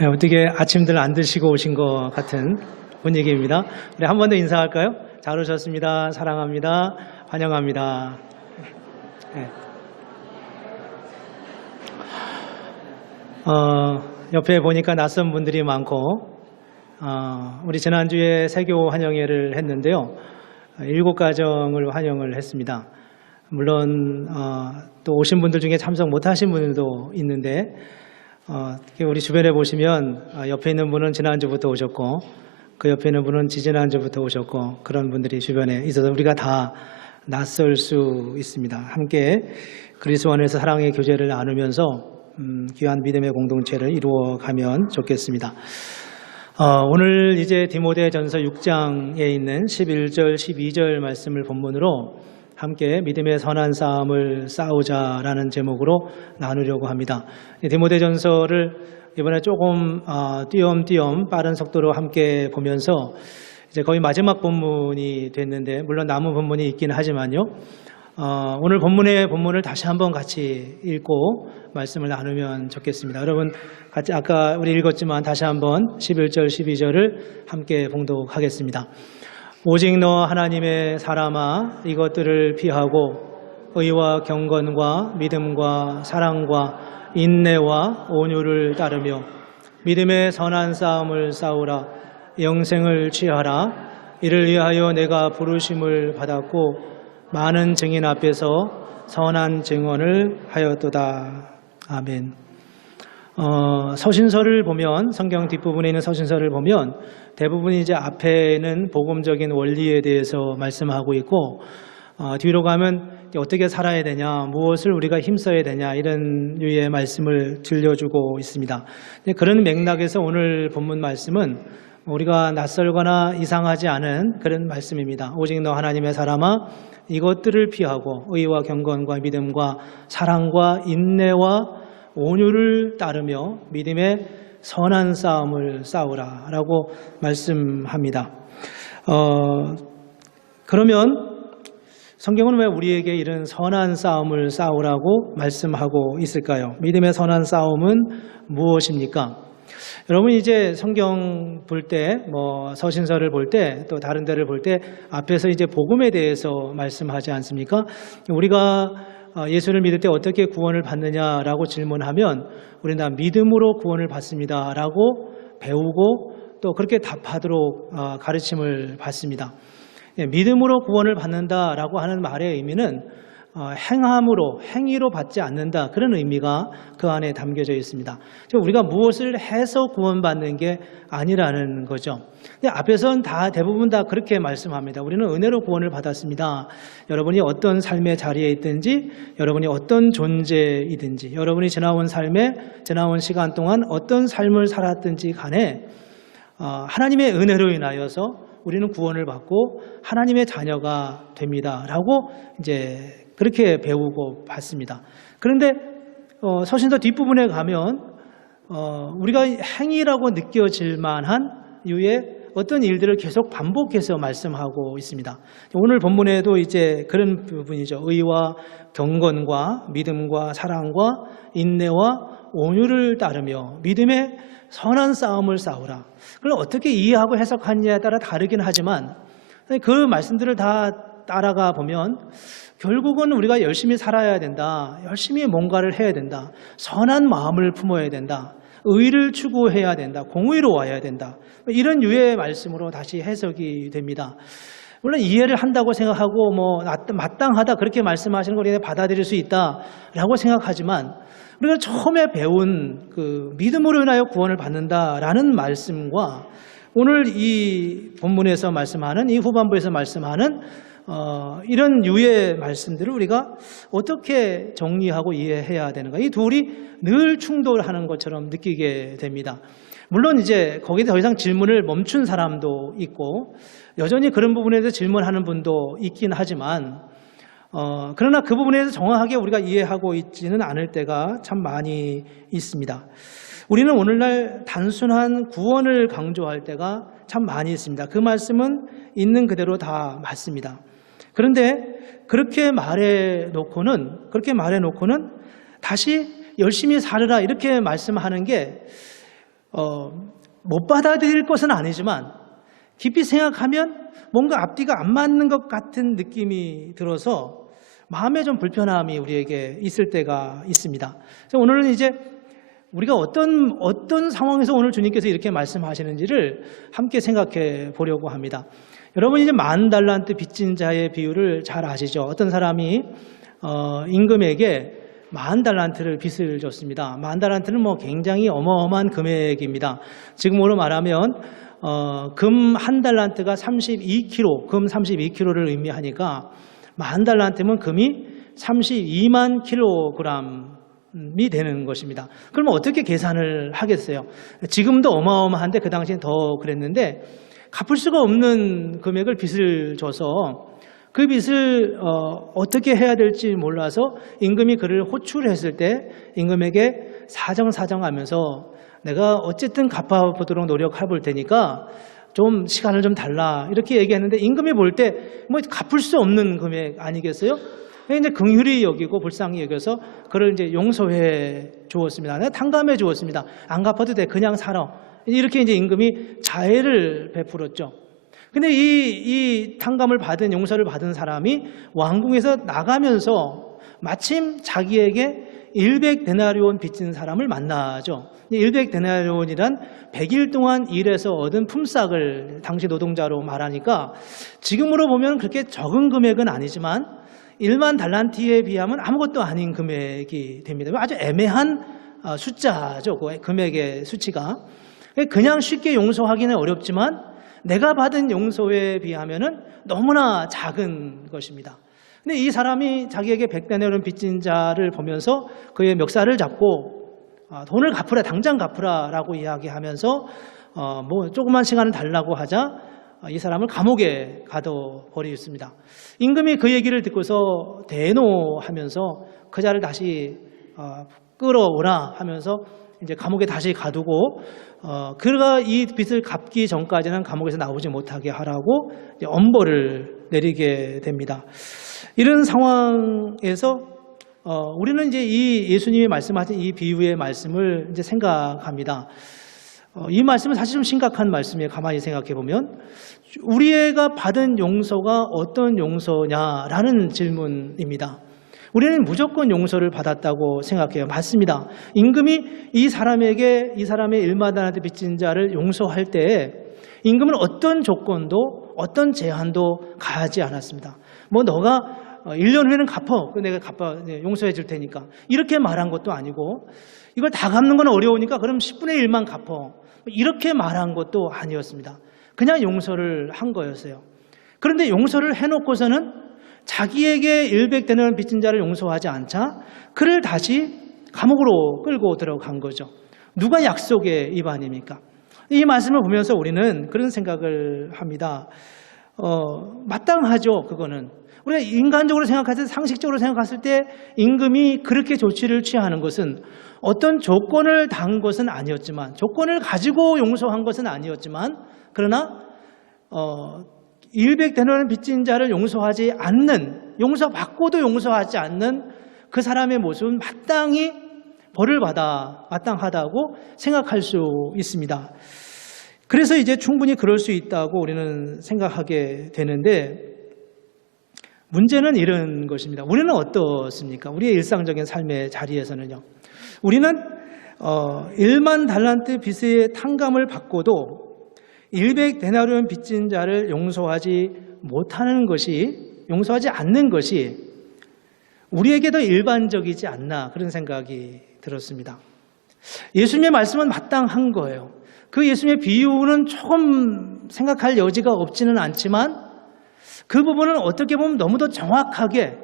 네, 어떻게 아침들 안 드시고 오신 것 같은 분위기입니다. 우리 한 번 더 인사할까요? 잘 오셨습니다. 사랑합니다. 환영합니다. 네. 옆에 보니까 낯선 분들이 많고 우리 지난주에 세교 환영회를 했는데요. 7가정을 환영을 했습니다. 물론 또 오신 분들 중에 참석 못하신 분들도 있는데 우리 주변에 보시면 옆에 있는 분은 지난주부터 오셨고 그 옆에 있는 분은 지지난주부터 오셨고 그런 분들이 주변에 있어서 우리가 다 낯설 수 있습니다. 함께 그리스도 안에서 사랑의 교제를 나누면서 귀한 믿음의 공동체를 이루어가면 좋겠습니다. 오늘 이제 디모데전서 6장에 있는 11절, 12절 말씀을 본문으로 함께 믿음의 선한 싸움을 싸우자라는 제목으로 나누려고 합니다. 디모데전서를 이번에 조금 띄엄띄엄 빠른 속도로 함께 보면서 이제 거의 마지막 본문이 됐는데 물론 남은 본문이 있긴 하지만요. 오늘 본문을 다시 한번 같이 읽고 말씀을 나누면 좋겠습니다. 여러분 같이 아까 우리 읽었지만 다시 한번 11절, 12절을 함께 봉독하겠습니다. 오직 너 하나님의 사람아 이것들을 피하고 의와 경건과 믿음과 사랑과 인내와 온유를 따르며 믿음의 선한 싸움을 싸우라. 영생을 취하라. 이를 위하여 내가 부르심을 받았고 많은 증인 앞에서 선한 증언을 하였도다. 아멘. 서신서를 보면 성경 뒷부분에 있는 서신서를 보면 대부분이 이제 앞에는 복음적인 원리에 대해서 말씀하고 있고 뒤로 가면 어떻게 살아야 되냐, 무엇을 우리가 힘써야 되냐 이런 류의 말씀을 들려주고 있습니다. 그런 맥락에서 오늘 본문 말씀은 우리가 낯설거나 이상하지 않은 그런 말씀입니다. 오직 너 하나님의 사람아 이것들을 피하고 의와 경건과 믿음과 사랑과 인내와 온유를 따르며 믿음의 선한 싸움을 싸우라 라고 말씀합니다. 그러면 성경은 왜 우리에게 이런 선한 싸움을 싸우라고 말씀하고 있을까요? 믿음의 선한 싸움은 무엇입니까? 여러분 이제 성경 볼 때, 서신서를 볼 때, 또 다른 데를 볼 때 앞에서 이제 복음에 대해서 말씀하지 않습니까? 우리가 예수를 믿을 때 어떻게 구원을 받느냐라고 질문하면 우리는 다 믿음으로 구원을 받습니다라고 배우고 또 그렇게 답하도록 가르침을 받습니다. 믿음으로 구원을 받는다라고 하는 말의 의미는 행위로 받지 않는다 그런 의미가 그 안에 담겨져 있습니다. 우리가 무엇을 해서 구원받는 게 아니라는 거죠. 근데 앞에서는 대부분 다 그렇게 말씀합니다. 우리는 은혜로 구원을 받았습니다. 여러분이 어떤 삶의 자리에 있든지 여러분이 어떤 존재이든지 여러분이 지나온 시간 동안 어떤 삶을 살았든지 간에 하나님의 은혜로 인하여서 우리는 구원을 받고 하나님의 자녀가 됩니다 라고 이제 그렇게 배우고 받습니다. 그런데 서신서 뒷부분에 가면 우리가 행위라고 느껴질 만한 유의 어떤 일들을 계속 반복해서 말씀하고 있습니다. 오늘 본문에도 이제 그런 부분이죠. 의와 경건과 믿음과 사랑과 인내와 온유를 따르며 믿음의 선한 싸움을 싸우라. 그걸 어떻게 이해하고 해석하느냐에 따라 다르긴 하지만 그 말씀들을 다 따라가 보면 결국은 우리가 열심히 살아야 된다. 열심히 뭔가를 해야 된다. 선한 마음을 품어야 된다. 의를 추구해야 된다. 공의로워야 된다. 이런 유의 말씀으로 다시 해석이 됩니다. 물론 이해를 한다고 생각하고 마땅하다 그렇게 말씀하시는 걸 받아들일 수 있다라고 생각하지만 우리가 처음에 배운 그 믿음으로 인하여 구원을 받는다라는 말씀과 오늘 이 본문에서 말씀하는 이 후반부에서 말씀하는 이런 유의 말씀들을 우리가 어떻게 정리하고 이해해야 되는가? 이 둘이 늘 충돌하는 것처럼 느끼게 됩니다. 물론 이제 거기에 더 이상 질문을 멈춘 사람도 있고 여전히 그런 부분에 대해서 질문하는 분도 있긴 하지만 그러나 그 부분에 대해서 정확하게 우리가 이해하고 있지는 않을 때가 참 많이 있습니다. 우리는 오늘날 단순한 구원을 강조할 때가 참 많이 있습니다. 그 말씀은 있는 그대로 다 맞습니다. 그런데 그렇게 말해 놓고는 다시 열심히 살으라 이렇게 말씀하는 게 못 받아들일 것은 아니지만 깊이 생각하면 뭔가 앞뒤가 안 맞는 것 같은 느낌이 들어서 마음에 좀 불편함이 우리에게 있을 때가 있습니다. 그래서 오늘은 이제 우리가 어떤 상황에서 오늘 주님께서 이렇게 말씀하시는지를 함께 생각해 보려고 합니다. 여러분 이제 10,000달란트 빚진 자의 비유를 잘 아시죠? 어떤 사람이 임금에게 10,000달란트를 빚을 줬습니다. 10,000달란트는 뭐 굉장히 어마어마한 금액입니다. 지금으로 말하면 금 1달란트가 32kg, 금 32kg를 의미하니까 10,000달란트면 금이 32만 킬로그램이 되는 것입니다. 그러면 어떻게 계산을 하겠어요? 지금도 어마어마한데 그 당시엔 더 그랬는데 갚을 수가 없는 금액을 빚을 줘서 그 빚을 어떻게 해야 될지 몰라서 임금이 그를 호출했을 때 임금에게 사정하면서 내가 어쨌든 갚아보도록 노력해 볼 테니까 좀 시간을 좀 달라 이렇게 얘기했는데 임금이 볼 때 뭐 갚을 수 없는 금액 아니겠어요? 이제 긍휼히 여기고 불쌍히 여겨서 그를 이제 용서해 주었습니다. 내가 탕감해 주었습니다. 안 갚아도 돼, 그냥 살아. 이렇게 이제 임금이 자애를 베풀었죠. 근데 이 탕감을 받은 용서를 받은 사람이 왕궁에서 나가면서 마침 자기에게 100데나리온 빚진 사람을 만나죠. 100데나리온이란 100일 동안 일해서 얻은 품삯을 당시 노동자로 말하니까 지금으로 보면 그렇게 적은 금액은 아니지만 1만 달란트에 비하면 아무것도 아닌 금액이 됩니다. 아주 애매한 숫자죠. 그 금액의 수치가. 그냥 쉽게 용서하기는 어렵지만 내가 받은 용서에 비하면은 너무나 작은 것입니다. 근데 이 사람이 자기에게 100데나리온 빚진 자를 보면서 그의 멱살을 잡고 돈을 갚으라, 당장 갚으라라고 이야기하면서 뭐 조그만 시간을 달라고 하자 이 사람을 감옥에 가둬버렸습니다. 임금이 그 얘기를 듣고서 대노하면서 그 자를 다시 끌어오라 하면서 이제 감옥에 다시 가두고 그가 이 빚을 갚기 전까지는 감옥에서 나오지 못하게 하라고 이제 엄벌을 내리게 됩니다. 이런 상황에서 우리는 이제 이 예수님이 말씀하신 이 비유의 말씀을 이제 생각합니다. 이 말씀은 사실 좀 심각한 말씀이에요. 가만히 생각해 보면 우리가 받은 용서가 어떤 용서냐라는 질문입니다. 우리는 무조건 용서를 받았다고 생각해요. 맞습니다. 임금이 이 사람의 1만 빚진 자를 용서할 때 임금은 어떤 조건도 어떤 제한도 가하지 않았습니다. 뭐 너가 1년 후에는 갚아, 내가 용서해 줄 테니까 이렇게 말한 것도 아니고 이걸 다 갚는 건 어려우니까 그럼 10분의 1만 갚아 이렇게 말한 것도 아니었습니다. 그냥 용서를 한 거였어요. 그런데 용서를 해놓고서는 자기에게 100데나리온 빚진 자를 용서하지 않자 그를 다시 감옥으로 끌고 들어간 거죠. 누가 약속의 위반입니까? 이 말씀을 보면서 우리는 그런 생각을 합니다. 마땅하죠. 그거는 우리가 인간적으로 생각했을 때, 상식적으로 생각했을 때 임금이 그렇게 조치를 취하는 것은 어떤 조건을 단 것은 아니었지만, 조건을 가지고 용서한 것은 아니었지만, 그러나 100데나리온 빚진 자를 용서하지 않는, 용서받고도 용서하지 않는 그 사람의 모습은 마땅히 벌을 받아 마땅하다고 생각할 수 있습니다. 그래서 이제 충분히 그럴 수 있다고 우리는 생각하게 되는데, 문제는 이런 것입니다. 우리는 어떻습니까? 우리의 일상적인 삶의 자리에서는요. 우리는 1만 달란트 빚의 탕감을 받고도 100데나리온 빚진 자를 용서하지 못하는 것이, 용서하지 않는 것이 우리에게도 일반적이지 않나 그런 생각이 들었습니다. 예수님의 말씀은 마땅한 거예요. 그 예수님의 비유는 조금 생각할 여지가 없지는 않지만 그 부분은 어떻게 보면 너무도 정확하게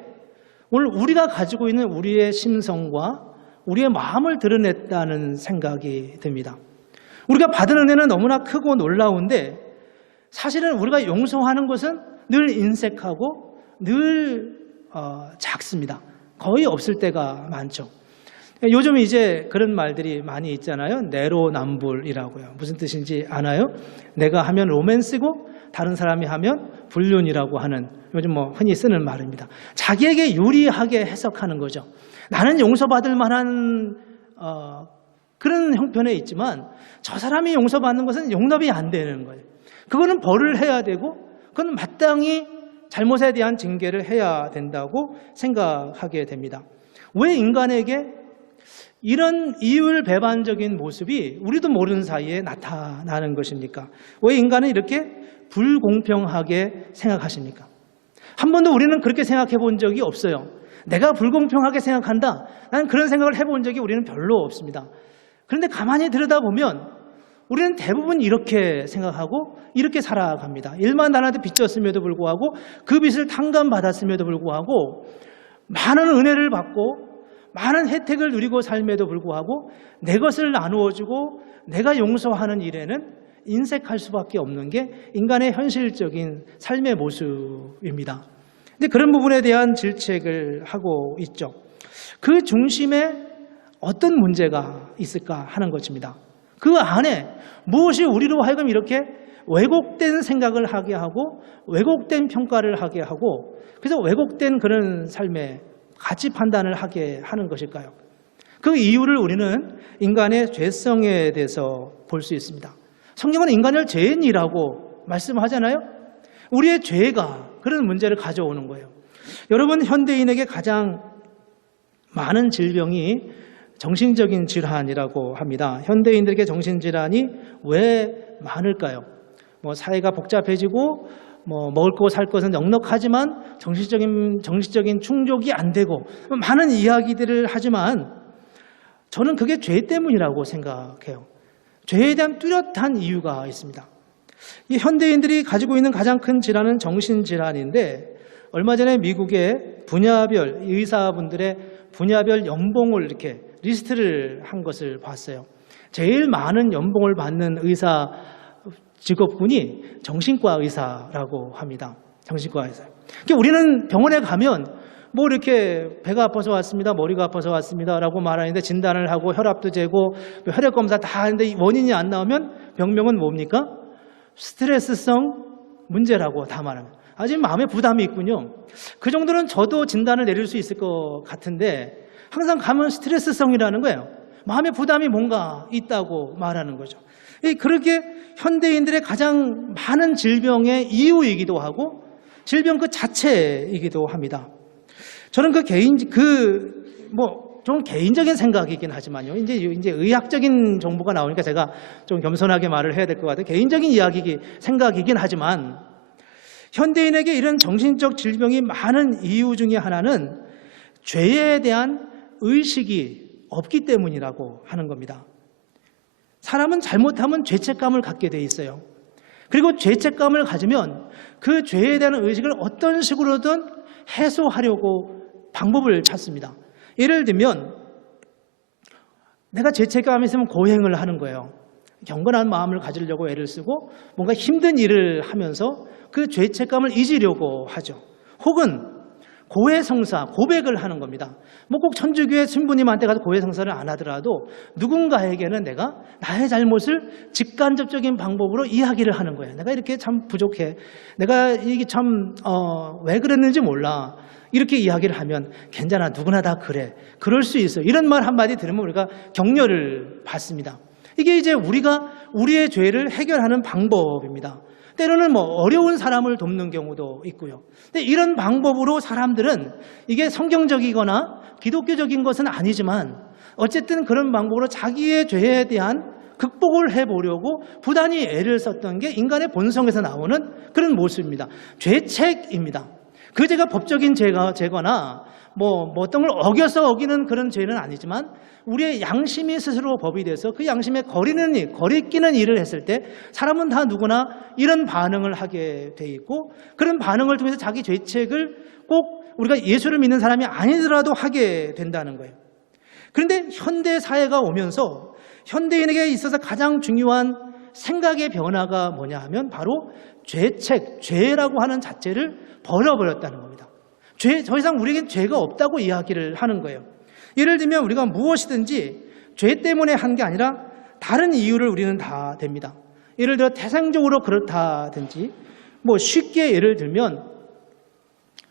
오늘 우리가 가지고 있는 우리의 심성과 우리의 마음을 드러냈다는 생각이 듭니다. 우리가 받은 은혜는 너무나 크고 놀라운데 사실은 우리가 용서하는 것은 늘 인색하고 늘 작습니다. 거의 없을 때가 많죠. 요즘 이제 그런 말들이 많이 있잖아요. 내로남불이라고요. 무슨 뜻인지 아나요? 내가 하면 로맨스고 다른 사람이 하면 불륜이라고 하는, 요즘 뭐 흔히 쓰는 말입니다. 자기에게 유리하게 해석하는 거죠. 나는 용서받을 만한 그런 형편에 있지만 저 사람이 용서받는 것은 용납이 안 되는 거예요. 그거는 벌을 해야 되고 그건 마땅히 잘못에 대한 징계를 해야 된다고 생각하게 됩니다. 왜 인간에게 이런 이율배반적인 모습이 우리도 모르는 사이에 나타나는 것입니까? 왜 인간은 이렇게 불공평하게 생각하십니까? 한 번도 우리는 그렇게 생각해 본 적이 없어요. 내가 불공평하게 생각한다. 나는 그런 생각을 해본 적이 우리는 별로 없습니다. 그런데 가만히 들여다보면 우리는 대부분 이렇게 생각하고 이렇게 살아갑니다. 1만 달란트 빚졌음에도 불구하고 그 빚을 탕감받았음에도 불구하고 많은 은혜를 받고 많은 혜택을 누리고 삶에도 불구하고 내 것을 나누어주고 내가 용서하는 일에는 인색할 수밖에 없는 게 인간의 현실적인 삶의 모습입니다. 근데 그런 부분에 대한 질책을 하고 있죠. 그 중심에 어떤 문제가 있을까 하는 것입니다. 그 안에 무엇이 우리로 하여금 이렇게 왜곡된 생각을 하게 하고 왜곡된 평가를 하게 하고 그래서 왜곡된 그런 삶의 가치 판단을 하게 하는 것일까요? 그 이유를 우리는 인간의 죄성에 대해서 볼 수 있습니다. 성경은 인간을 죄인이라고 말씀하잖아요. 우리의 죄가 그런 문제를 가져오는 거예요. 여러분, 현대인에게 가장 많은 질병이 정신적인 질환이라고 합니다. 현대인들에게 정신질환이 왜 많을까요? 사회가 복잡해지고 먹을 거 살 것은 넉넉하지만 정신적인 충족이 안 되고 많은 이야기들을 하지만 저는 그게 죄 때문이라고 생각해요. 죄에 대한 뚜렷한 이유가 있습니다. 이 현대인들이 가지고 있는 가장 큰 질환은 정신질환인데 얼마 전에 미국의 분야별 의사분들의 분야별 연봉을 이렇게 리스트를 한 것을 봤어요. 제일 많은 연봉을 받는 의사 직업군이 정신과 의사라고 합니다. 정신과 의사. 그러니까 우리는 병원에 가면 이렇게 배가 아파서 왔습니다, 머리가 아파서 왔습니다라고 말하는데 진단을 하고 혈압도 재고 혈액 검사 다 하는데 원인이 안 나오면 병명은 뭡니까? 스트레스성 문제라고 다 말합니다. 아직 마음에 부담이 있군요. 그 정도는 저도 진단을 내릴 수 있을 것 같은데 항상 가면 스트레스성이라는 거예요. 마음의 부담이 뭔가 있다고 말하는 거죠. 그렇게 현대인들의 가장 많은 질병의 이유이기도 하고 질병 그 자체이기도 합니다. 저는 좀 개인적인 생각이긴 하지만요. 이제 의학적인 정보가 나오니까 제가 좀 겸손하게 말을 해야 될 것 같아요. 개인적인 생각이긴 하지만 현대인에게 이런 정신적 질병이 많은 이유 중에 하나는 죄에 대한 의식이 없기 때문이라고 하는 겁니다. 사람은 잘못하면 죄책감을 갖게 돼 있어요. 그리고 죄책감을 가지면 그 죄에 대한 의식을 어떤 식으로든 해소하려고 방법을 찾습니다. 예를 들면 내가 죄책감이 있으면 고행을 하는 거예요. 경건한 마음을 가지려고 애를 쓰고 뭔가 힘든 일을 하면서 그 죄책감을 잊으려고 하죠. 혹은 고해성사, 고백을 하는 겁니다. 꼭 천주교의 신부님한테 가서 고해성사를 안 하더라도 누군가에게는 내가 나의 잘못을 직간접적인 방법으로 이야기를 하는 거예요. 내가 이렇게 참 부족해. 내가 이게 참 왜 그랬는지 몰라. 이렇게 이야기를 하면 괜찮아, 누구나 다 그래. 그럴 수 있어. 이런 말 한마디 들으면 우리가 격려를 받습니다. 이게 이제 우리가 우리의 죄를 해결하는 방법입니다. 때로는 어려운 사람을 돕는 경우도 있고요. 근데 이런 방법으로 사람들은 이게 성경적이거나 기독교적인 것은 아니지만 어쨌든 그런 방법으로 자기의 죄에 대한 극복을 해보려고 부단히 애를 썼던 게 인간의 본성에서 나오는 그런 모습입니다. 죄책입니다. 그 죄가 법적인 죄거나 어떤 걸 어겨서 어기는 그런 죄는 아니지만 우리의 양심이 스스로 법이 돼서 그 양심에 거리끼는 일을 했을 때 사람은 다 누구나 이런 반응을 하게 돼 있고 그런 반응을 통해서 자기 죄책을 꼭 우리가 예수를 믿는 사람이 아니더라도 하게 된다는 거예요. 그런데 현대 사회가 오면서 현대인에게 있어서 가장 중요한 생각의 변화가 뭐냐 하면 바로 죄라고 하는 자체를 버려버렸다는 겁니다. 더 이상 우리에겐 죄가 없다고 이야기를 하는 거예요. 예를 들면 우리가 무엇이든지 죄 때문에 한 게 아니라 다른 이유를 우리는 다 댑니다. 예를 들어 태생적으로 그렇다든지 쉽게 예를 들면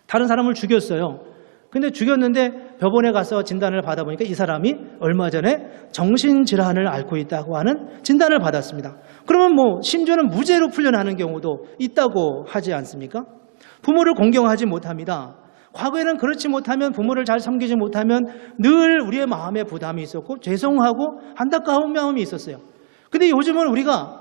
다른 사람을 죽였어요. 근데 죽였는데 병원에 가서 진단을 받아보니까 이 사람이 얼마 전에 정신질환을 앓고 있다고 하는 진단을 받았습니다. 그러면 뭐 심지어는 무죄로 풀려나는 경우도 있다고 하지 않습니까? 부모를 공경하지 못합니다. 과거에는 그렇지 못하면 부모를 잘 섬기지 못하면 늘 우리의 마음에 부담이 있었고 죄송하고 안타까운 마음이 있었어요. 근데 요즘은 우리가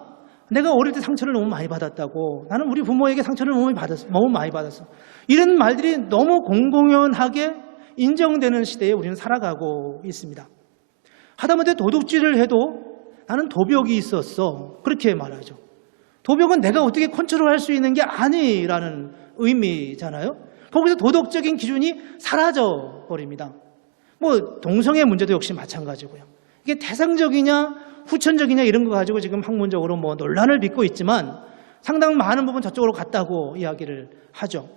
내가 어릴 때 상처를 너무 많이 받았다고, 나는 우리 부모에게 상처를 너무 많이 받았어, 이런 말들이 너무 공공연하게 인정되는 시대에 우리는 살아가고 있습니다. 하다못해 도둑질을 해도 나는 도벽이 있었어, 그렇게 말하죠. 도벽은 내가 어떻게 컨트롤할 수 있는 게 아니라는 의미잖아요. 거기서 도덕적인 기준이 사라져 버립니다. 뭐 동성애 문제도 역시 마찬가지고요. 이게 대상적이냐 후천적이냐 이런 거 가지고 지금 학문적으로 뭐 논란을 빚고 있지만 상당 많은 부분 저쪽으로 갔다고 이야기를 하죠.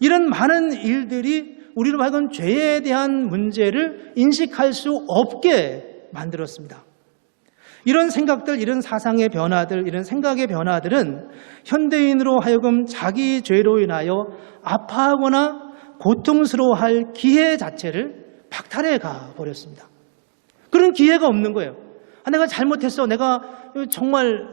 이런 많은 일들이 우리로 하여금 죄에 대한 문제를 인식할 수 없게 만들었습니다. 이런 생각들, 이런 사상의 변화들, 이런 생각의 변화들은 현대인으로 하여금 자기 죄로 인하여 아파하거나 고통스러워할 기회 자체를 박탈해 가버렸습니다. 그런 기회가 없는 거예요. 내가 잘못했어, 내가 정말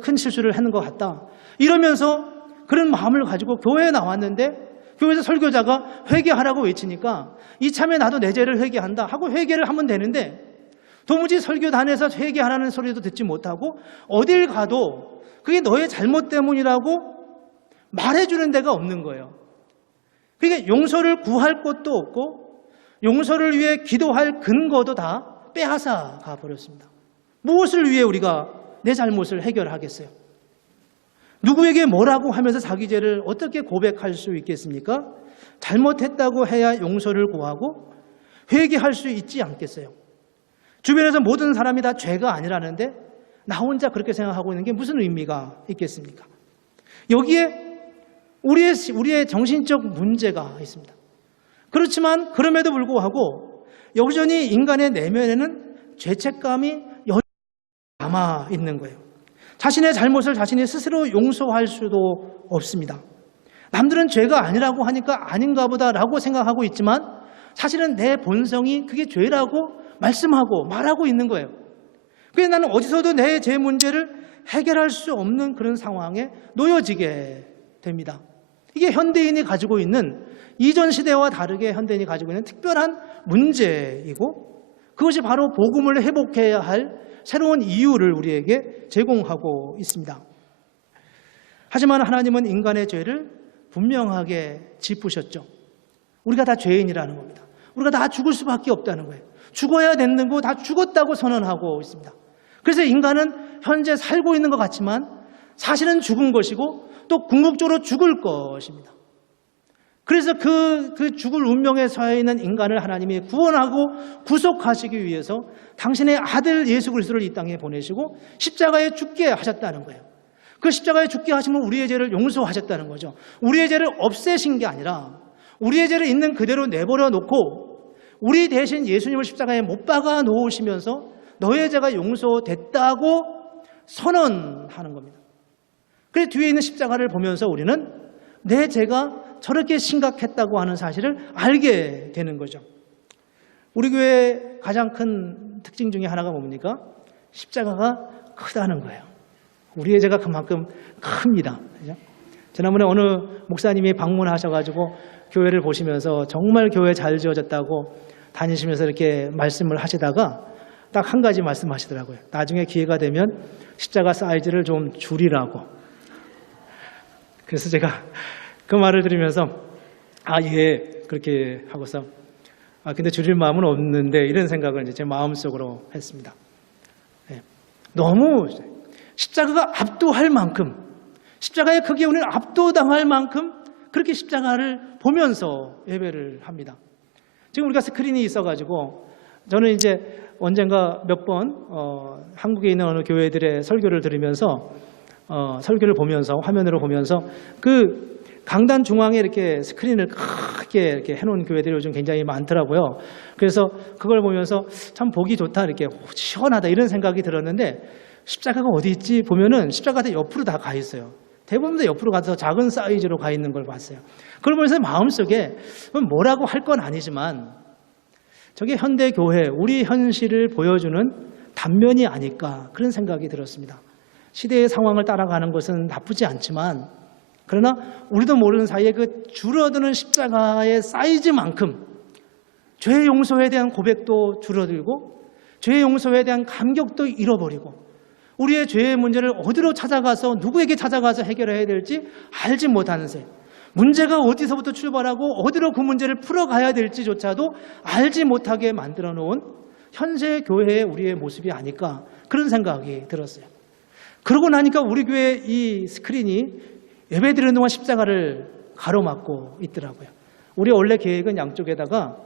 큰 실수를 하는 것 같다, 이러면서 그런 마음을 가지고 교회에 나왔는데 교회에서 설교자가 회개하라고 외치니까 이참에 나도 내 죄를 회개한다 하고 회개를 하면 되는데, 도무지 설교단에서 회개하라는 소리도 듣지 못하고 어딜 가도 그게 너의 잘못 때문이라고 말해주는 데가 없는 거예요. 그러니까 용서를 구할 곳도 없고 용서를 위해 기도할 근거도 다 빼앗아 가버렸습니다. 무엇을 위해 우리가 내 잘못을 해결하겠어요? 누구에게 뭐라고 하면서 자기 죄를 어떻게 고백할 수 있겠습니까? 잘못했다고 해야 용서를 구하고 회개할 수 있지 않겠어요? 주변에서 모든 사람이 다 죄가 아니라는데 나 혼자 그렇게 생각하고 있는 게 무슨 의미가 있겠습니까? 여기에 우리의 정신적 문제가 있습니다. 그렇지만 그럼에도 불구하고 여전히 인간의 내면에는 죄책감이 여전히 남아 있는 거예요. 자신의 잘못을 자신이 스스로 용서할 수도 없습니다. 남들은 죄가 아니라고 하니까 아닌가 보다라고 생각하고 있지만 사실은 내 본성이 그게 죄라고 말씀하고 말하고 있는 거예요. 그래서 나는 어디서도 내 죄 문제를 해결할 수 없는 그런 상황에 놓여지게 됩니다. 이게 현대인이 가지고 있는, 이전 시대와 다르게 현대인이 가지고 있는 특별한 문제이고, 그것이 바로 복음을 회복해야 할 새로운 이유를 우리에게 제공하고 있습니다. 하지만 하나님은 인간의 죄를 분명하게 짚으셨죠. 우리가 다 죄인이라는 겁니다. 우리가 다 죽을 수밖에 없다는 거예요. 죽어야 되는 거 다 죽었다고 선언하고 있습니다. 그래서 인간은 현재 살고 있는 것 같지만 사실은 죽은 것이고 또 궁극적으로 죽을 것입니다. 그래서 그 죽을 운명에 처해 있는 인간을 하나님이 구원하고 구속하시기 위해서 당신의 아들 예수 그리스도를 이 땅에 보내시고 십자가에 죽게 하셨다는 거예요. 그 십자가에 죽게 하시면 우리의 죄를 용서하셨다는 거죠. 우리의 죄를 없애신 게 아니라 우리의 죄를 있는 그대로 내버려 놓고 우리 대신 예수님을 십자가에 못 박아 놓으시면서 너의 죄가 용서됐다고 선언하는 겁니다. 그래서 뒤에 있는 십자가를 보면서 우리는 내 죄가 저렇게 심각했다고 하는 사실을 알게 되는 거죠. 우리 교회의 가장 큰 특징 중에 하나가 뭡니까? 십자가가 크다는 거예요. 우리의 죄가 그만큼 큽니다. 지난번에 어느 목사님이 방문하셔가지고 교회를 보시면서 정말 교회 잘 지어졌다고 다니시면서 이렇게 말씀을 하시다가 딱 한 가지 말씀하시더라고요. 나중에 기회가 되면 십자가 사이즈를 좀 줄이라고. 그래서 제가 그 말을 들으면서 예, 그렇게 하고서 근데 줄일 마음은 없는데 이런 생각을 이제 제 마음속으로 했습니다. 네. 너무 십자가가 압도할 만큼, 십자가의 크기에 우리는 압도당할 만큼 그렇게 십자가를 보면서 예배를 합니다. 지금 우리가 스크린이 있어가지고 저는 이제 언젠가 몇 번 한국에 있는 어느 교회들의 설교를 들으면서 설교를 보면서 화면으로 보면서 그 강단 중앙에 이렇게 스크린을 크게 이렇게 해놓은 교회들이 요즘 굉장히 많더라고요. 그래서 그걸 보면서 참 보기 좋다, 이렇게 시원하다 이런 생각이 들었는데 십자가가 어디 있지 보면은 십자가가 옆으로 다 가 있어요. 대부분 다 옆으로 가서 작은 사이즈로 가 있는 걸 봤어요. 그걸 보면서 마음속에 뭐라고 할 건 아니지만 저게 현대 교회, 우리 현실을 보여주는 단면이 아닐까 그런 생각이 들었습니다. 시대의 상황을 따라가는 것은 나쁘지 않지만 그러나 우리도 모르는 사이에 그 줄어드는 십자가의 사이즈만큼 죄 용서에 대한 고백도 줄어들고 죄 용서에 대한 감격도 잃어버리고 우리의 죄의 문제를 어디로 찾아가서 누구에게 찾아가서 해결해야 될지 알지 못하는 새, 문제가 어디서부터 출발하고 어디로 그 문제를 풀어가야 될지조차도 알지 못하게 만들어 놓은 현재 교회의 우리의 모습이 아닐까 그런 생각이 들었어요. 그러고 나니까 우리 교회 이 스크린이 예배드리는 동안 십자가를 가로막고 있더라고요. 우리 원래 계획은 양쪽에다가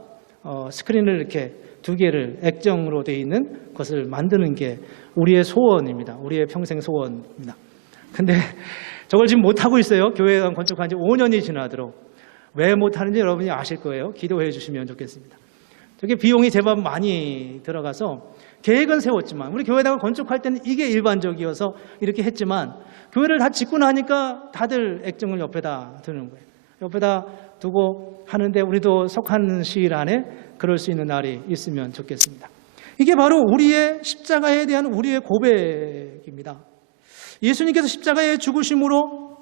스크린을 이렇게 2개를 액정으로 되어 있는 것을 만드는 게 우리의 소원입니다. 우리의 평생 소원입니다. 근데 저걸 지금 못하고 있어요. 교회가 건축한 지 5년이 지나도록. 왜 못하는지 여러분이 아실 거예요. 기도해 주시면 좋겠습니다. 저게 비용이 제법 많이 들어가서 계획은 세웠지만 우리 교회다가 건축할 때는 이게 일반적이어서 이렇게 했지만 교회를 다 짓고 나니까 다들 액정을 옆에다 두는 거예요. 옆에다 두고 하는데 우리도 속한 시일 안에 그럴 수 있는 날이 있으면 좋겠습니다. 이게 바로 우리의 십자가에 대한 우리의 고백입니다. 예수님께서 십자가의 죽으심으로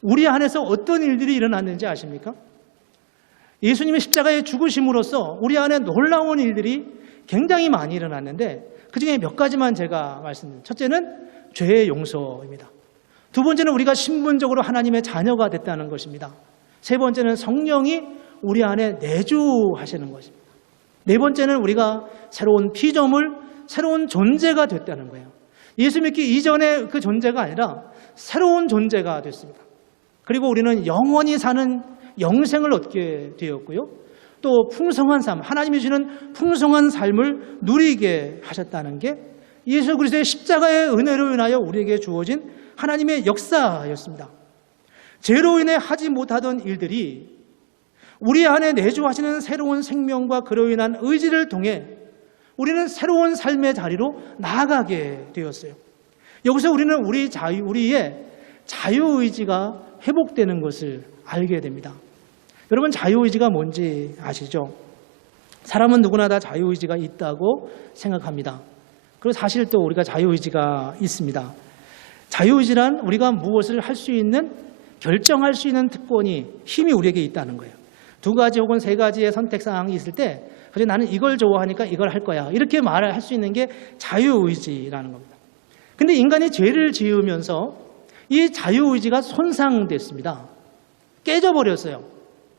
우리 안에서 어떤 일들이 일어났는지 아십니까? 예수님의 십자가의 죽으심으로써 우리 안에 놀라운 일들이 굉장히 많이 일어났는데 그중에 몇 가지만 제가 말씀드립니다. 첫째는 죄의 용서입니다. 두 번째는 우리가 신분적으로 하나님의 자녀가 됐다는 것입니다. 세 번째는 성령이 우리 안에 내주하시는 것입니다. 네 번째는 우리가 새로운 피조물, 새로운 존재가 됐다는 거예요. 예수 믿기 이전의 그 존재가 아니라 새로운 존재가 됐습니다. 그리고 우리는 영원히 사는 영생을 얻게 되었고요. 또 풍성한 삶, 하나님이 주시는 풍성한 삶을 누리게 하셨다는 게 예수 그리스도의 십자가의 은혜로 인하여 우리에게 주어진 하나님의 역사였습니다. 죄로 인해 하지 못하던 일들이 우리 안에 내주하시는 새로운 생명과 그로 인한 의지를 통해 우리는 새로운 삶의 자리로 나아가게 되었어요. 여기서 우리는 우리의 자유의지가 회복되는 것을 알게 됩니다. 여러분, 자유의지가 뭔지 아시죠? 사람은 누구나 다 자유의지가 있다고 생각합니다. 그리고 사실 또 우리가 자유의지가 있습니다. 자유의지란 우리가 무엇을 할 수 있는, 결정할 수 있는 특권이, 힘이 우리에게 있다는 거예요. 2가지 혹은 3가지의 선택사항이 있을 때 그래 나는 이걸 좋아하니까 이걸 할 거야, 이렇게 말을 할 수 있는 게 자유의지라는 겁니다. 근데 인간이 죄를 지으면서 이 자유의지가 손상됐습니다. 깨져버렸어요.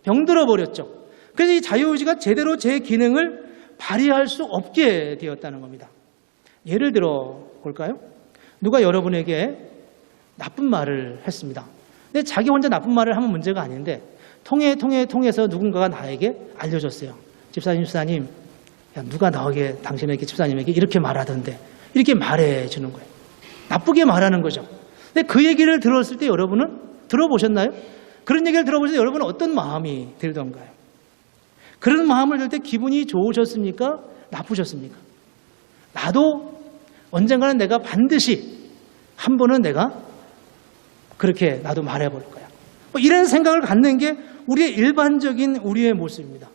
병들어버렸죠. 그래서 이 자유의지가 제대로 제 기능을 발휘할 수 없게 되었다는 겁니다. 예를 들어 볼까요? 누가 여러분에게 나쁜 말을 했습니다. 근데 자기 혼자 나쁜 말을 하면 문제가 아닌데 통해서 누군가가 나에게 알려줬어요. 집사님, 야, 누가 나에게, 당신에게, 집사님에게 이렇게 말하던데, 이렇게 말해주는 거예요. 나쁘게 말하는 거죠. 근데 그 얘기를 들었을 때 여러분은 들어보셨나요? 그런 얘기를 들어보실 때 여러분은 어떤 마음이 들던가요? 그런 마음을 들 때 기분이 좋으셨습니까? 나쁘셨습니까? 나도 언젠가는 내가 반드시 한 번은 내가 그렇게 나도 말해볼 거야. 이런 생각을 갖는 게 우리의 일반적인 우리의 모습입니다.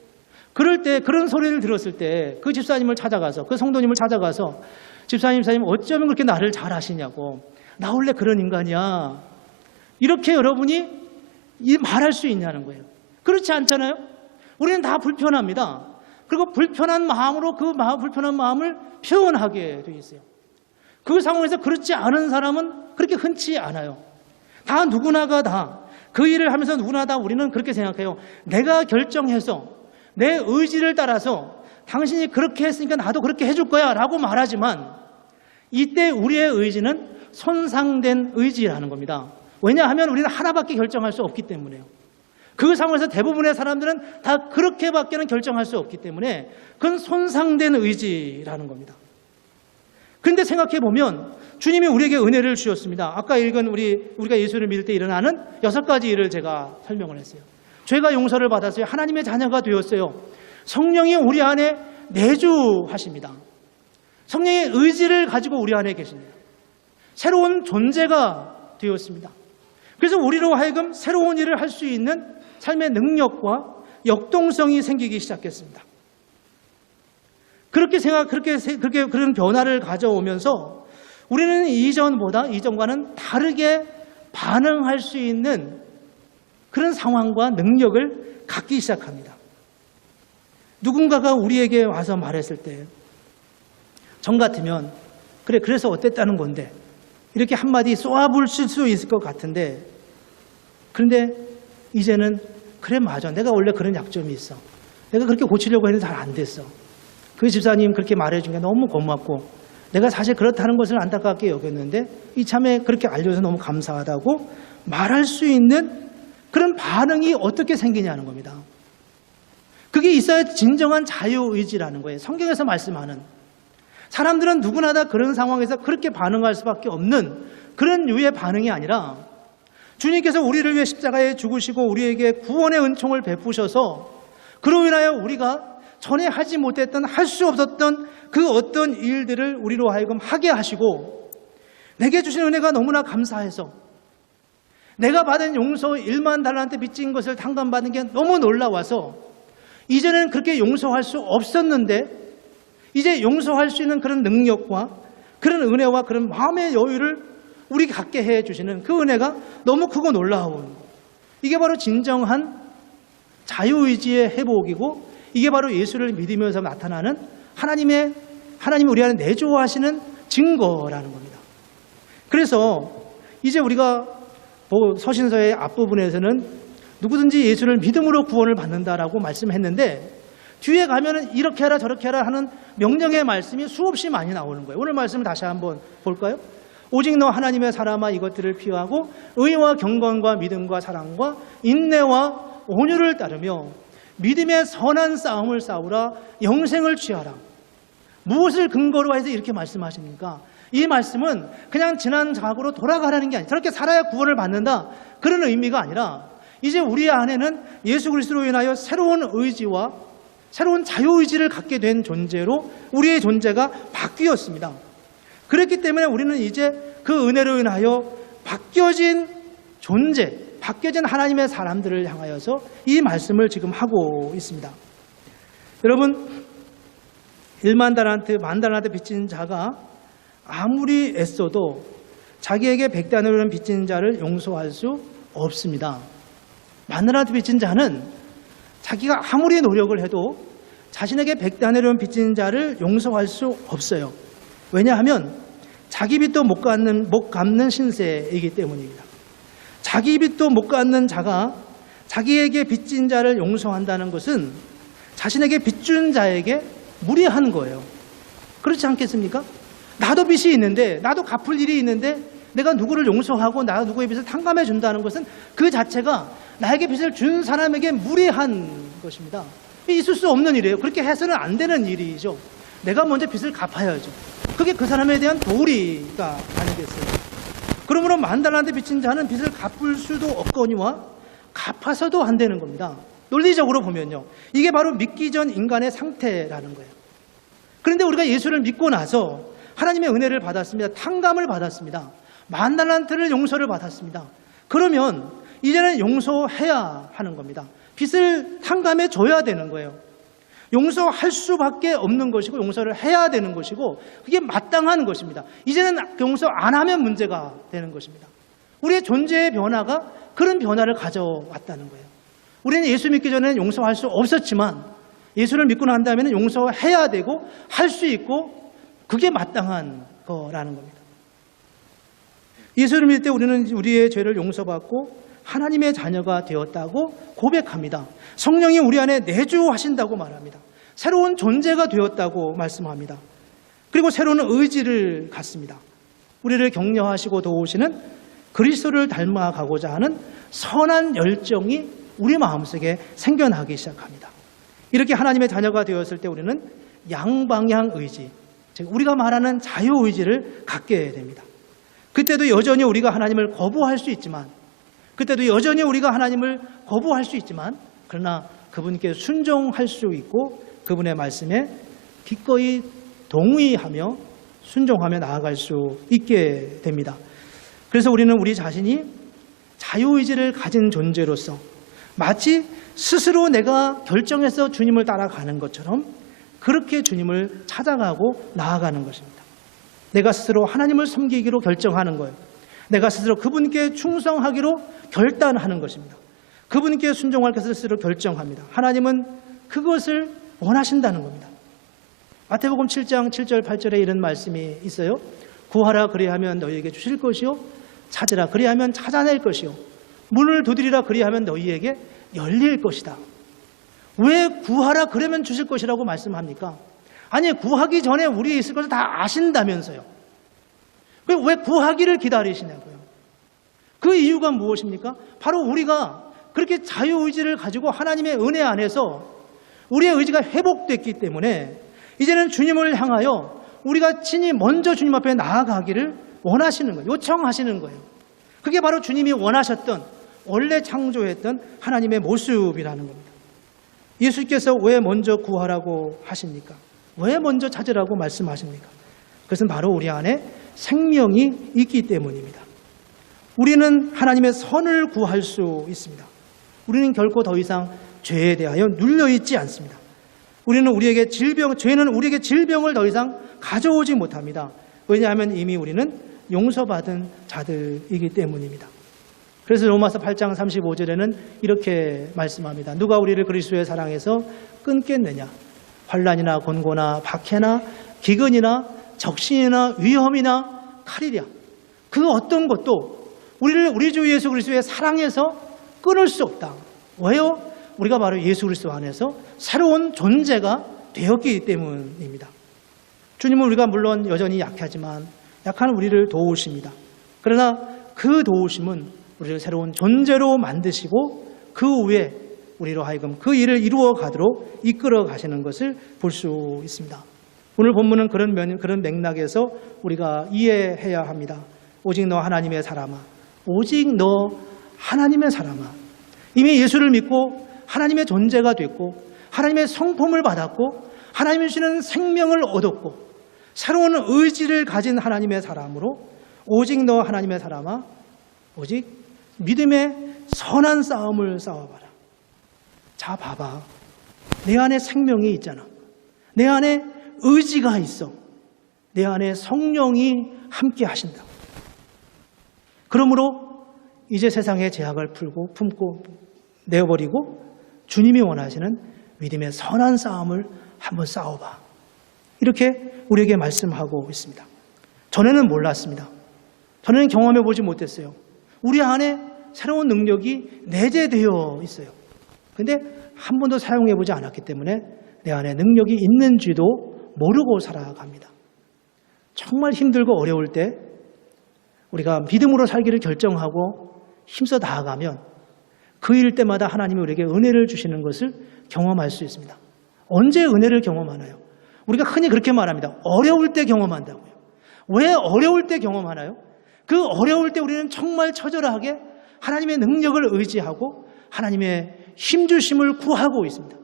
그럴 때, 그런 소리를 들었을 때 그 집사님을 찾아가서, 그 성도님을 찾아가서 집사님 어쩌면 그렇게 나를 잘 아시냐고, 나 원래 그런 인간이야, 이렇게 여러분이 말할 수 있냐는 거예요. 그렇지 않잖아요? 우리는 다 불편합니다. 그리고 불편한 마음으로 불편한 마음을 표현하게 되어 있어요. 그 상황에서 그렇지 않은 사람은 그렇게 흔치 않아요. 다 누구나가 다 그 일을 하면서 누구나 다 우리는 그렇게 생각해요. 내가 결정해서 내 의지를 따라서 당신이 그렇게 했으니까 나도 그렇게 해줄 거야 라고 말하지만 이때 우리의 의지는 손상된 의지라는 겁니다. 왜냐하면 우리는 하나밖에 결정할 수 없기 때문에요. 그 상황에서 대부분의 사람들은 다 그렇게밖에는 결정할 수 없기 때문에 그건 손상된 의지라는 겁니다. 그런데 생각해 보면 주님이 우리에게 은혜를 주셨습니다. 아까 읽은 우리가 예수를 믿을 때 일어나는 6가지 일을 제가 설명을 했어요. 죄가 용서를 받았어요. 하나님의 자녀가 되었어요. 성령이 우리 안에 내주하십니다. 성령의 의지를 가지고 우리 안에 계십니다. 새로운 존재가 되었습니다. 그래서 우리로 하여금 새로운 일을 할 수 있는 삶의 능력과 역동성이 생기기 시작했습니다. 그런 변화를 가져오면서 우리는 이전과는 다르게 반응할 수 있는 그런 상황과 능력을 갖기 시작합니다. 누군가가 우리에게 와서 말했을 때, 전 같으면 그래서 어땠다는 건데 이렇게 한마디 쏘아붙일 수 있을 것 같은데, 그런데 이제는 그래 맞아, 내가 원래 그런 약점이 있어, 내가 그렇게 고치려고 했는데 잘 안 됐어, 그 집사님 그렇게 말해준 게 너무 고맙고 내가 사실 그렇다는 것을 안타깝게 여겼는데 이참에 그렇게 알려줘서 너무 감사하다고 말할 수 있는 그런 반응이 어떻게 생기냐는 겁니다. 그게 있어야 진정한 자유의지라는 거예요. 성경에서 말씀하는, 사람들은 누구나 다 그런 상황에서 그렇게 반응할 수밖에 없는 그런 류의 반응이 아니라, 주님께서 우리를 위해 십자가에 죽으시고 우리에게 구원의 은총을 베푸셔서 그로 인하여 우리가 전에 하지 못했던, 할 수 없었던 그 어떤 일들을 우리로 하여금 하게 하시고, 내게 주신 은혜가 너무나 감사해서 내가 받은 용서 1만 달란트 빚진 것을 탕감받은 게 너무 놀라워서 이제는 그렇게 용서할 수 없었는데 이제 용서할 수 있는 그런 능력과 그런 은혜와 그런 마음의 여유를 우리가 갖게 해주시는 그 은혜가 너무 크고 놀라운, 이게 바로 진정한 자유의지의 회복이고, 이게 바로 예수를 믿으면서 나타나는 하나님이 우리 안에 내조하시는 증거라는 겁니다. 그래서 이제 우리가 서신서의 앞부분에서는 누구든지 예수를 믿음으로 구원을 받는다라고 말씀했는데, 뒤에 가면은 이렇게 하라 저렇게 하라 하는 명령의 말씀이 수없이 많이 나오는 거예요. 오늘 말씀을 다시 한번 볼까요? 오직 너 하나님의 사람아 이것들을 피하고 의와 경건과 믿음과 사랑과 인내와 온유를 따르며 믿음의 선한 싸움을 싸우라. 영생을 취하라. 무엇을 근거로 해서 이렇게 말씀하십니까? 이 말씀은 그냥 지난 과거로 돌아가라는 게 아니라, 저렇게 살아야 구원을 받는다, 그런 의미가 아니라, 이제 우리 안에는 예수 그리스도로 인하여 새로운 의지와 새로운 자유의지를 갖게 된 존재로 우리의 존재가 바뀌었습니다. 그렇기 때문에 우리는 이제 그 은혜로 인하여 바뀌어진 존재, 바뀌어진 하나님의 사람들을 향하여서 이 말씀을 지금 하고 있습니다. 여러분, 1만 달란트, 1만 달란트 빚진 자가 아무리 애써도 자기에게 100달란트 빚진 자를 용서할 수 없습니다. 1만 달란트 빚진 자는 자기가 아무리 노력을 해도 자신에게 100달란트 빚진 자를 용서할 수 없어요. 왜냐하면 자기 빚도 못 갚는 신세이기 때문입니다. 자기 빚도 못 갚는 자가 자기에게 빚진 자를 용서한다는 것은 자신에게 빚준 자에게 무례한 거예요. 그렇지 않겠습니까? 나도 빚이 있는데, 나도 갚을 일이 있는데 내가 누구를 용서하고 나 누구의 빚을 탕감해 준다는 것은 그 자체가 나에게 빚을 준 사람에게 무례한 것입니다. 있을 수 없는 일이에요. 그렇게 해서는 안 되는 일이죠. 내가 먼저 빚을 갚아야죠. 그게 그 사람에 대한 도리가 아니겠어요? 그러므로 1만 달란트 빚진 자는 빚을 갚을 수도 없거니와 갚아서도 안 되는 겁니다. 논리적으로 보면요, 이게 바로 믿기 전 인간의 상태라는 거예요. 그런데 우리가 예수를 믿고 나서 하나님의 은혜를 받았습니다. 탕감을 받았습니다. 1만 달란트를 용서를 받았습니다. 그러면 이제는 용서해야 하는 겁니다. 빚을 탕감해 줘야 되는 거예요. 용서할 수밖에 없는 것이고 용서를 해야 되는 것이고 그게 마땅한 것입니다. 이제는 용서 안 하면 문제가 되는 것입니다. 우리의 존재의 변화가 그런 변화를 가져왔다는 거예요. 우리는 예수 믿기 전에는 용서할 수 없었지만 예수를 믿고 난 다음에는 용서해야 되고 할 수 있고 그게 마땅한 거라는 겁니다. 예수를 믿을 때 우리는 우리의 죄를 용서받고 하나님의 자녀가 되었다고 고백합니다. 성령이 우리 안에 내주하신다고 말합니다. 새로운 존재가 되었다고 말씀합니다. 그리고 새로운 의지를 갖습니다. 우리를 격려하시고 도우시는 그리스도를 닮아가고자 하는 선한 열정이 우리 마음속에 생겨나기 시작합니다. 이렇게 하나님의 자녀가 되었을 때 우리는 양방향 의지, 즉 우리가 말하는 자유의지를 갖게 됩니다. 그때도 여전히 우리가 하나님을 거부할 수 있지만, 그러나 그분께 순종할 수 있고 그분의 말씀에 기꺼이 동의하며 순종하며 나아갈 수 있게 됩니다. 그래서 우리는 우리 자신이 자유의지를 가진 존재로서 마치 스스로 내가 결정해서 주님을 따라가는 것처럼 그렇게 주님을 찾아가고 나아가는 것입니다. 내가 스스로 하나님을 섬기기로 결정하는 거예요. 내가 스스로 그분께 충성하기로 결단하는 것입니다. 그분께 순종할 것을 스스로 결정합니다. 하나님은 그것을 원하신다는 겁니다. 마태복음 7장 7절 8절에 이런 말씀이 있어요. 구하라 그리하면 너희에게 주실 것이요 찾으라 그리하면 찾아낼 것이요 문을 두드리라 그리하면 너희에게 열릴 것이다. 왜 구하라 그러면 주실 것이라고 말씀합니까? 아니, 구하기 전에 우리 있을 것을 다 아신다면서요. 왜 구하기를 기다리시냐고요. 그 이유가 무엇입니까? 바로 우리가 그렇게 자유의지를 가지고 하나님의 은혜 안에서 우리의 의지가 회복됐기 때문에 이제는 주님을 향하여 우리가 친히 먼저 주님 앞에 나아가기를 원하시는 거예요. 요청하시는 거예요. 그게 바로 주님이 원하셨던, 원래 창조했던 하나님의 모습이라는 겁니다. 예수께서 왜 먼저 구하라고 하십니까? 왜 먼저 찾으라고 말씀하십니까? 그것은 바로 우리 안에 생명이 있기 때문입니다. 우리는 하나님의 선을 구할 수 있습니다. 우리는 결코 더 이상 죄에 대하여 눌려있지 않습니다. 죄는 우리에게 질병을 더 이상 가져오지 못합니다. 왜냐하면 이미 우리는 용서받은 자들이기 때문입니다. 그래서 로마서 8장 35절에는 이렇게 말씀합니다. 누가 우리를 그리스도의 사랑에서 끊겠느냐? 환난이나 곤고나 박해나 기근이나 적신이나 위험이나 칼이랴. 그 어떤 것도 우리를 우리 주 예수 그리스도의 사랑에서 끊을 수 없다. 왜요? 우리가 바로 예수 그리스도 안에서 새로운 존재가 되었기 때문입니다. 주님은 우리가 물론 여전히 약하지만 약한 우리를 도우십니다. 그러나 그 도우심은 우리를 새로운 존재로 만드시고 그 후에 우리로 하여금 그 일을 이루어 가도록 이끌어 가시는 것을 볼 수 있습니다. 오늘 본문은 그런 맥락에서 우리가 이해해야 합니다. 오직 너 하나님의 사람아, 오직 너 하나님의 사람아. 이미 예수를 믿고 하나님의 존재가 됐고 하나님의 성품을 받았고 하나님이 주시는 생명을 얻었고 새로운 의지를 가진 하나님의 사람으로 오직 너 하나님의 사람아, 오직 믿음의 선한 싸움을 싸워봐라. 자, 봐봐. 내 안에 생명이 있잖아. 내 안에 의지가 있어. 내 안에 성령이 함께 하신다. 그러므로 이제 세상의 제약을 품고 내어버리고 주님이 원하시는 믿음의 선한 싸움을 한번 싸워봐. 이렇게 우리에게 말씀하고 있습니다. 전에는 몰랐습니다. 전에는 경험해보지 못했어요. 우리 안에 새로운 능력이 내재되어 있어요. 그런데 한 번도 사용해보지 않았기 때문에 내 안에 능력이 있는지도 모르고 살아갑니다. 정말 힘들고 어려울 때 우리가 믿음으로 살기를 결정하고 힘써 나아가면 그 일 때마다 하나님이 우리에게 은혜를 주시는 것을 경험할 수 있습니다. 언제 은혜를 경험하나요? 우리가 흔히 그렇게 말합니다. 어려울 때 경험한다고요. 왜 어려울 때 경험하나요? 그 어려울 때 우리는 정말 처절하게 하나님의 능력을 의지하고 하나님의 힘주심을 구하고 있습니다.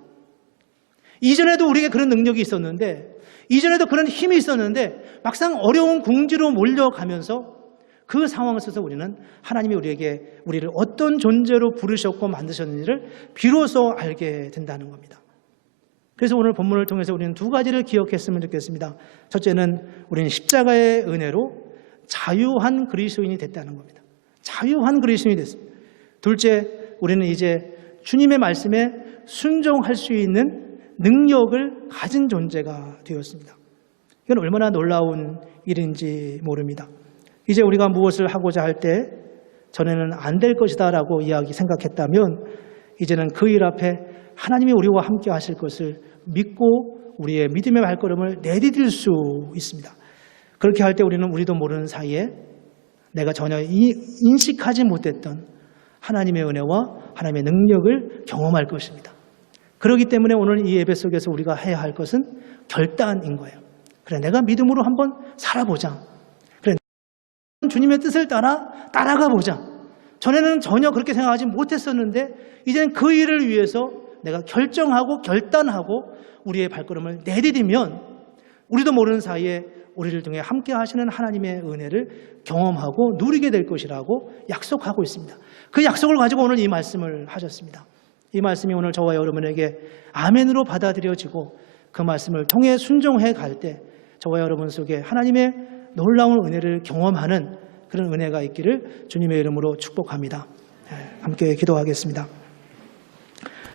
이전에도 우리에게 그런 능력이 있었는데, 이전에도 그런 힘이 있었는데 막상 어려운 궁지로 몰려가면서 그 상황을 써서 우리는 하나님이 우리를 어떤 존재로 부르셨고 만드셨는지를 비로소 알게 된다는 겁니다. 그래서 오늘 본문을 통해서 우리는 두 가지를 기억했으면 좋겠습니다. 첫째는 우리는 십자가의 은혜로 자유한 그리스도인이 됐다는 겁니다. 자유한 그리스도인이 됐습니다. 둘째, 우리는 이제 주님의 말씀에 순종할 수 있는 능력을 가진 존재가 되었습니다. 이건 얼마나 놀라운 일인지 모릅니다. 이제 우리가 무엇을 하고자 할 때 전에는 안 될 것이다 라고 생각했다면 이제는 그 일 앞에 하나님이 우리와 함께 하실 것을 믿고 우리의 믿음의 발걸음을 내디딜 수 있습니다. 그렇게 할 때 우리도 모르는 사이에 내가 전혀 인식하지 못했던 하나님의 은혜와 하나님의 능력을 경험할 것입니다. 그렇기 때문에 오늘 이 예배 속에서 우리가 해야 할 것은 결단인 거예요. 그래, 내가 믿음으로 한번 살아보자. 그래, 주님의 뜻을 따라가 보자. 전에는 전혀 그렇게 생각하지 못했었는데 이제는 그 일을 위해서 내가 결정하고 결단하고 우리의 발걸음을 내디디면 우리도 모르는 사이에 우리를 통해 함께 하시는 하나님의 은혜를 경험하고 누리게 될 것이라고 약속하고 있습니다. 그 약속을 가지고 오늘 이 말씀을 하셨습니다. 이 말씀이 오늘 저와 여러분에게 아멘으로 받아들여지고 그 말씀을 통해 순종해 갈 때 저와 여러분 속에 하나님의 놀라운 은혜를 경험하는 그런 은혜가 있기를 주님의 이름으로 축복합니다. 함께 기도하겠습니다.